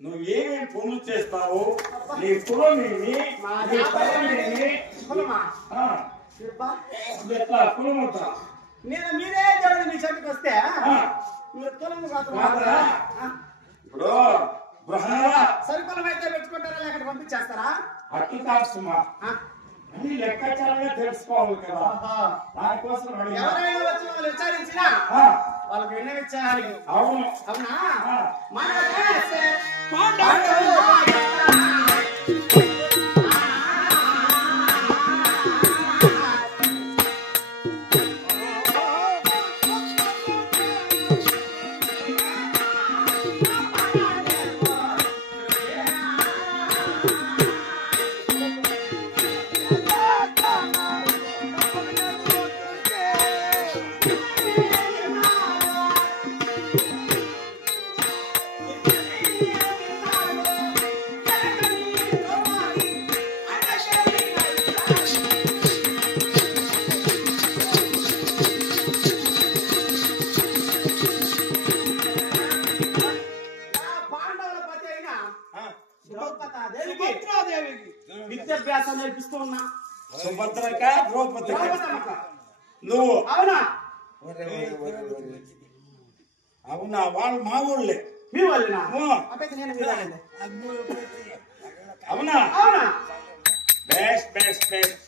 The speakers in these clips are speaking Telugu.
నువ్వేమేమి పనులు చేస్తావు, నీ కులమేమి, నీ కులమేమి, ఎట్లా కులమవుతా? నేను మీరే దేవుడు మీ చెట్టుకు వస్తే మీరు కులము ఇప్పుడు బృహణరా సరికులం అయితే పెట్టుకుంటారా లేకపోతే పంపించేస్తారా? అట్లు కాదు సుమా, అన్ని లెక్కాచారంగా తెలుసుకోవాలి కదా, దానికోసం ఎవరైనా వచ్చి వాళ్ళు విచారించినా వాళ్ళకి విన్నవించాలి. అవును. అవునా? మన విద్యాభ్యాసం నేర్పిస్తూ ఉన్నా. సుభద్రక ద్రౌపది నువ్వు అవునా? అవునా? వాళ్ళు మా ఊళ్ళే. మీ వాళ్ళేనా? అప్పైతే నేను అవునా? అవునా? Best best best.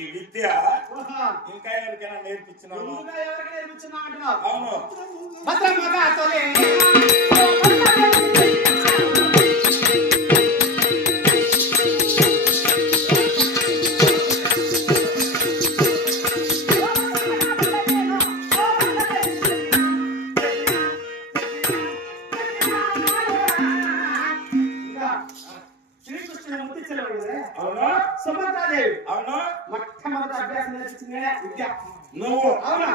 ఈ విద్య ఇంకా ఎవరికైనా నేర్పించినావు? అవును. సుభద్రాదేవి అవును. మొట్టమొదటి అభ్యాసం నేర్పించింది విద్య. నువ్వు అవునా?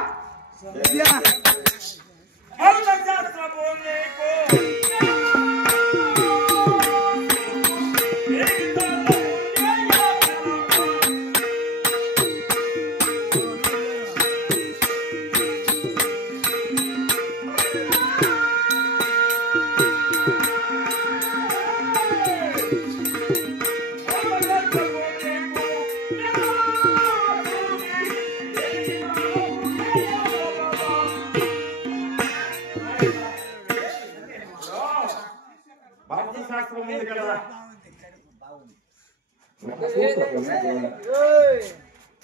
శాస్త్రం ఉంది కదా,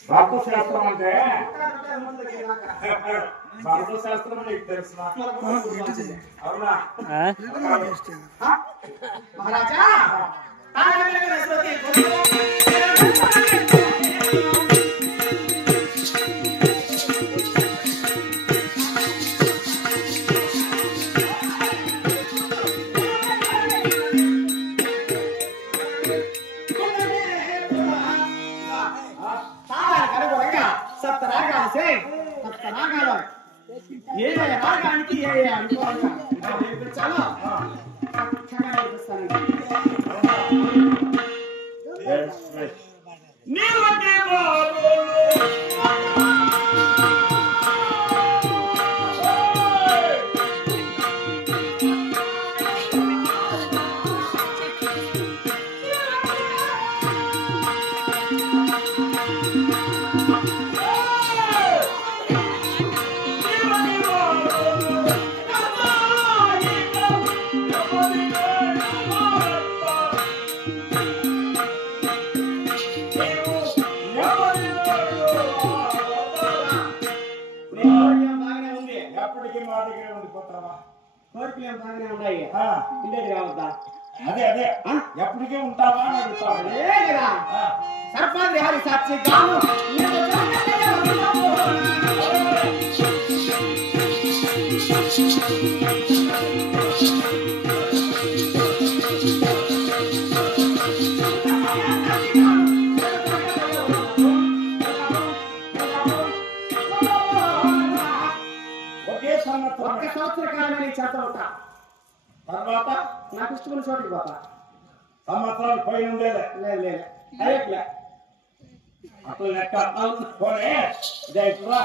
భారత శాస్త్రం అంటే భారత శాస్త్రం నీకు తెలుసు. అవునా? మహారాజా కోరికలు ఏం బాగానే ఉన్నాయి ఆ, ఉండేది కావద్దా అదే అదే ఎప్పటికీ ఉంటావా అని అడుగుతావు. అదే కదా ఆ, సర్పాది హరి సాక్షి గాను ఒకే సంవత్సరం ఒక్క సంవత్సర కాలమే నీ చేత ఉంటా తర్వాత నాకు ఇష్టమైన చోటుకి పోతా సంవత్సరాలు పోయి ఉండేదే. లేదు లేదు అయ్యట్లే అట్లా లెక్క పోనీ జైతురా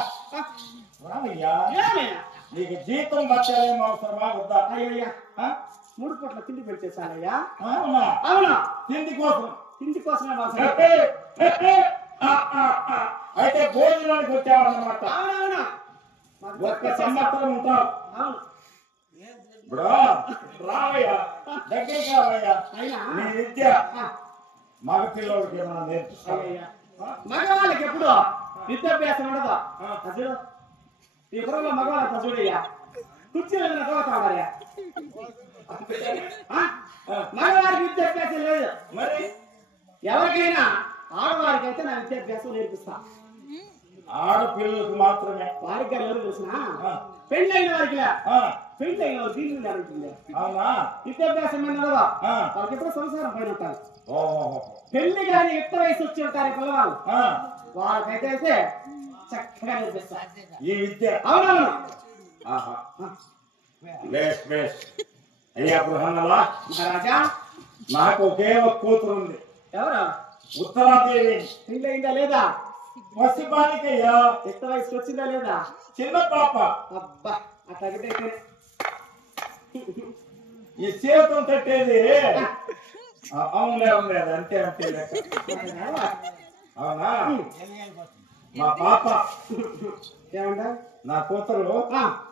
రామయ్యా, ఏమయ్యా నీకు జీతం బచ్చాలేమో అవసరమా వద్దా? అయ్యయ్యా ఆ? 3 పూట్ల తిండి పెట్టేసానయ్యా అవునా? అవునా తిండి కోసం తిండి కోసమే అవసరం హే, హే, హే. ఆ, ఆ, ఆ. అయితే భోజనానికి వచ్చావన్నమాట. అవునవును ఒక్క సంవత్సరం ఉంటావు. అవును ఇప్పుడు రావయ్యా, దగ్గరికి రావయ్యా. అయినా నీ విద్య మగ పిల్లలకి ఏమైనా నేర్పిస్తావా? అయ్యయ్యా మగవాళ్ళకి ఎప్పుడు విద్యాభ్యాసం ఉండదు అసలు ఈ పురంలో మగవాళ్ళ చూడయ్యా కుర్చీలో చదువుతాడయ్యా మగవారికి విద్యాభ్యాసం లేదు మరి ఎవరికైనా ఆడవారికి అయితే నా విద్యాభ్యాసం నేర్పిస్తా ఆడపిల్లలకు మాత్రమే. వారికి గారు ఎవరు తెలిసిన ఆ, పెళ్ళైన వారికి ఆ, పెళ్ళైన వారు దీన్ని అడుగుతుంది అవునా? విద్యాభ్యాసం మీద ఉండదు ఆ, వాళ్ళకి ఎప్పుడో సంసారం పైన ఉంటారు ఓహో. పెళ్లి కానీ యుక్త వయసు వచ్చి ఉంటారు ఈ పిల్లవాళ్ళు ఆ, వాళ్ళకైతే చక్కగా నేర్పిస్తా ఈ విద్య. అవునవును ఆహా. Base base. అయ్యా బృహన్నలా, మహారాజా నాకు ఒకే ఒక కూతురు ఉంది, ఎవరు ఉత్తరాదేవి. పెళ్లి అయిందా లేదా పసిబాలికయ్యా, యుక్త వయసు వచ్చిందా లేదా చిన్న పాప. అబ్బా అట్లాగైతే ఈ చేతం తట్టేది అవునులే అవునులే, అది అంతే అంతే లెక్క. అవునా? మా పాప, ఏమంటా నా కూతురు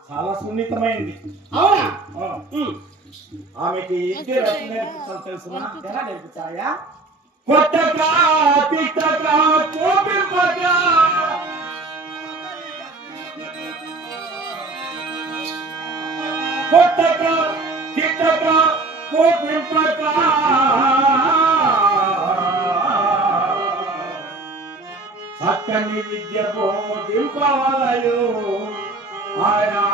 చాలా సున్నితమైంది. అవునా ఆ, ఆమెకి ఇద్దరు ఎట్లా నేర్పిస్తాను తెలుసునా? ఎలా నేర్పించాయా కొట్టగా తిట్టగా కోపింపగా కొట్టగా తిట్టగా కోపింపగా చక్కని విద్య బోధింపవలయు ఆయా.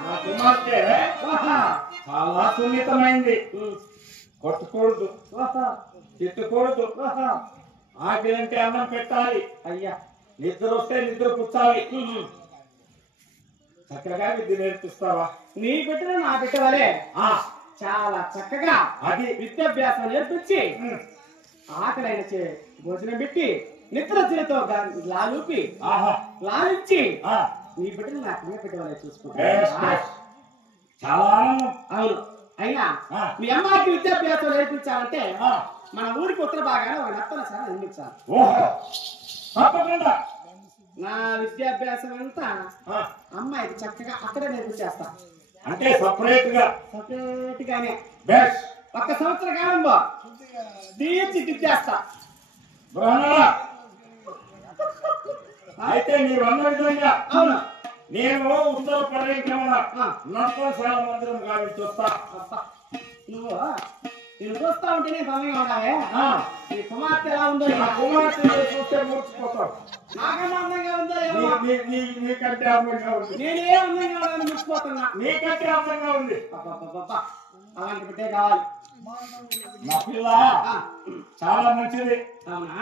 నా కుమార్తె చాలా సున్నితమైంది. కొట్టకూడదు, తిట్టకూడదు, ఆకలి అంటే అన్నం పెట్టాలి, అయ్యా నిద్ర వస్తే నిద్ర పుచ్చాలి. చక్కగా విద్య నేర్పిస్తావా? నీ బిడ్డలు నా బిడ్డవలే ఆ, చాలా చక్కగా అది విద్యాభ్యాసం నేర్పించి ఆకలైన భోజనం పెట్టి నిద్ర చేతో లాలూపి ఆహా. లాలించి ఆ, నీ బిడ్డలు నా కన్న బిడ్డవలే బెస్ట్, చూసుకుంటా బెస్ట్. చాలా ఆనందం. అవును అయినా ఆ. మీ అమ్మాయికి విద్యాభ్యాసం నేర్పించాలంటే ఆ, మన ఊరికి ఉత్తర భాగాన ఒక నత్తన సార్ నిర్మించాలి ఓహో, తప్పకుండా. నా విద్యాభ్యాసం అంతా ఆ, అమ్మాయికి చక్కగా అక్కడే నేర్పించేస్తా అంటే సపరేట్ గా. సపరేట్ గానే బెస్ట్. ఒక్క సంవత్సర కాలంలో తీర్చి దిద్దేస్తా బ్రహ్మణ, అయితే నీవన్న విధంగా అవును నేను ఉత్తర పర్యటన నర్తనశాల మందిరం గాలి చూస్తా. అబ్బా, నువ్వు చూస్తా ఉంటేనే సమయంగా ఉండాలి నీ కుమార్తె ఎలా ఉందో నా కుమార్తె చూస్తే మురిసిపోతావు. నాకన్నా అందంగా ఉందో ఏమో నీకంటే అందంగా ఉంది. నేనే అందంగా ఉన్నాను మురిసిపోతున్నా నీకంటే అందంగా ఉంది. అబ్బబ్బబ్బబ్బా, అలాంటి బిడ్డే కావాలి నా పిల్ల చాలా మంచిది, అవునా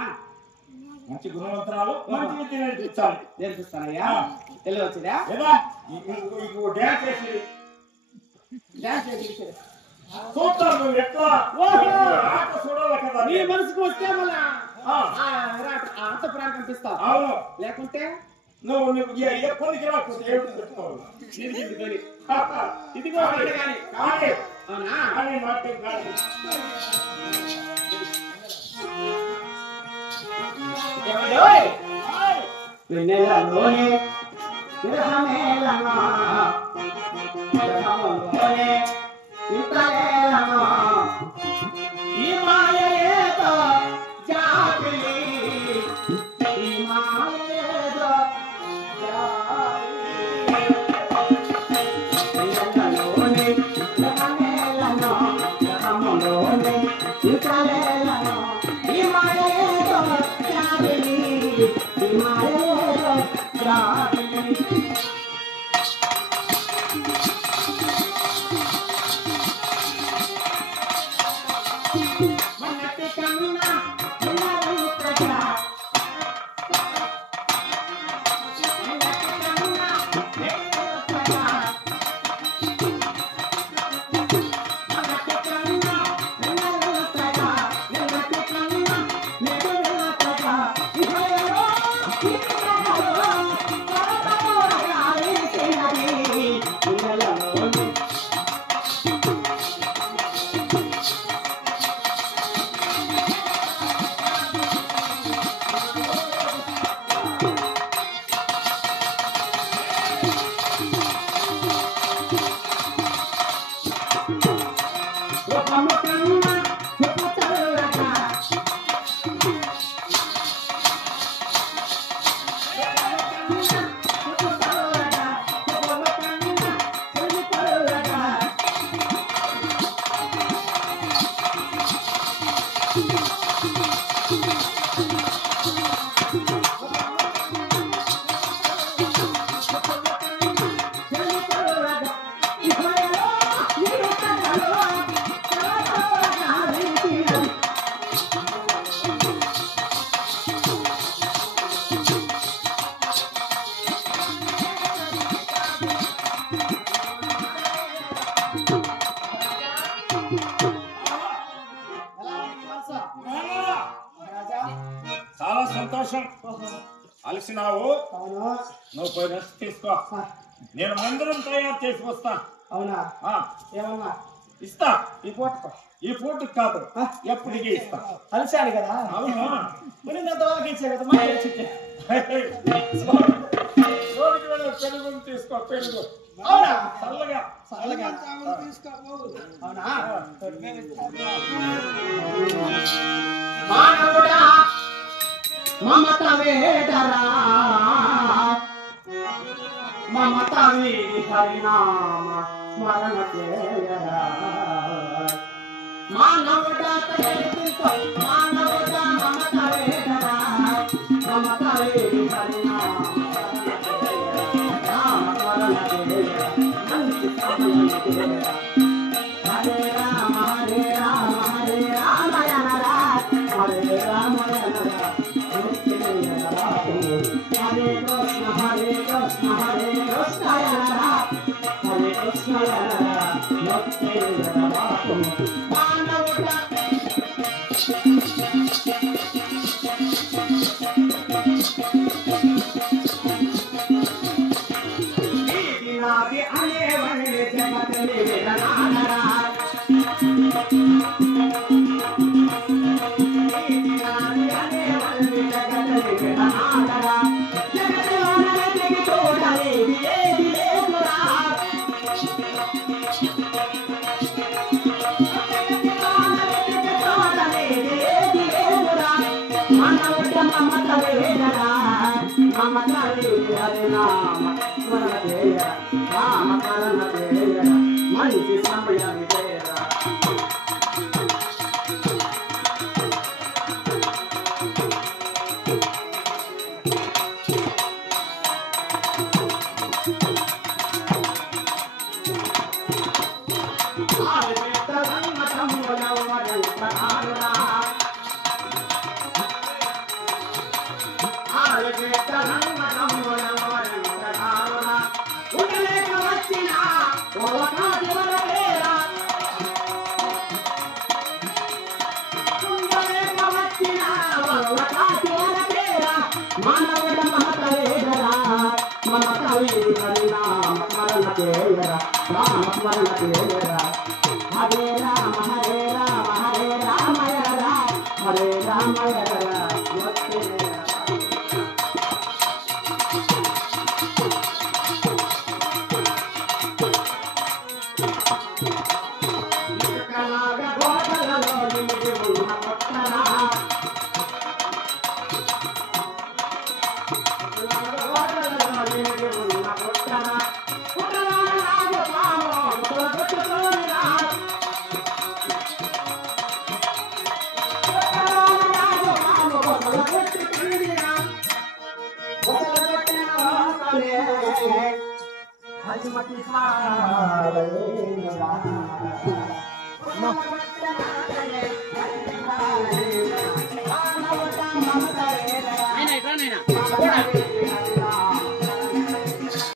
మంచి గుణవంతరాలు, మంచి విద్య నేర్పించాలి. నేర్పిస్తానయ్యా వెళ్ళి వచ్చిరా ఏదా నీకు డ్యాన్స్ చేసి డాన్స్ చేసి చూద్దాం నువ్వు ఎట్లా ఆట చూడాలి కదా. నీ మనసుకు వస్తే మళ్ళా ఆ, అంత ప్రాణం కనిపిస్తావు అవును. లేకుంటే నువ్వు ఎప్పటికి రాకపోతే ఏమిటి పెట్టుకోవాలి. నిరుగిందుకొని ఇదిగో మాట కానీ కానీ అవునా కానీ నాట్యం కాదు. ఏమండోయ్? వెన్నెలలోనే విరహమేలనో విరహములోనే ఇంతలేలనో ఈ మాయేదో జాబిలి ఈ మాయేదో జాబిలి విరహమేలనో విరహములోనే ఇంతలేలనో ఈ మాయేదో జాబిలి ఈ మాయేదో జాబిలి మనకి కన్నా ఉన్నదంతగా మనకి కన్నా ఎక్కువగా మనకి కన్నా ఉన్నదంతగా మనకి కన్నా నెగులతగా ఇహలో ఇహలో పరమగాలిసినది ఇహలో చాలా సంతోషం. అలసినావు, నువ్వు పోయి రెస్ట్ తీసుకో. నేను మందిరం తయారు చేసి వస్తా. అవునా? ఆ, ఏమన్నా ఇస్తా. ఈ పూటకు ఈ పూటకు కాదు, ఎప్పటికీ ఇస్తా. అలసాను కదా. అవును. ఉన్నంత వరకు ఇచ్చే కదా మా రోజుకి వెళ్ళి పెరుగు తీసుకో. పెరుగు అవునా? చల్లగా చల్లగా అవునా? మానవుడా మమత వేడరా మమత వీడి హరినామ స్మరణ చేయరా మానవుడా తలెత్తుకో మానవుడా మమత వేడరా మమత వీడి హరినామ స్మరణ చేయరా మంచి సమయం చేయరా హరే రామ హరే రామ హరే రామయనరా హరే రామయనరా హరే కృష్ణ హరే కృష్ణ హరే కృష్ణయనరా హరే కృష్ణయనరా భక్తియనరా మానవుడా ఇది నాది అనేవని జగతిని విననాడరా మంచి సమయం హరే రామ హరే రామ హరే రామయ హరే రామయ పార్వతి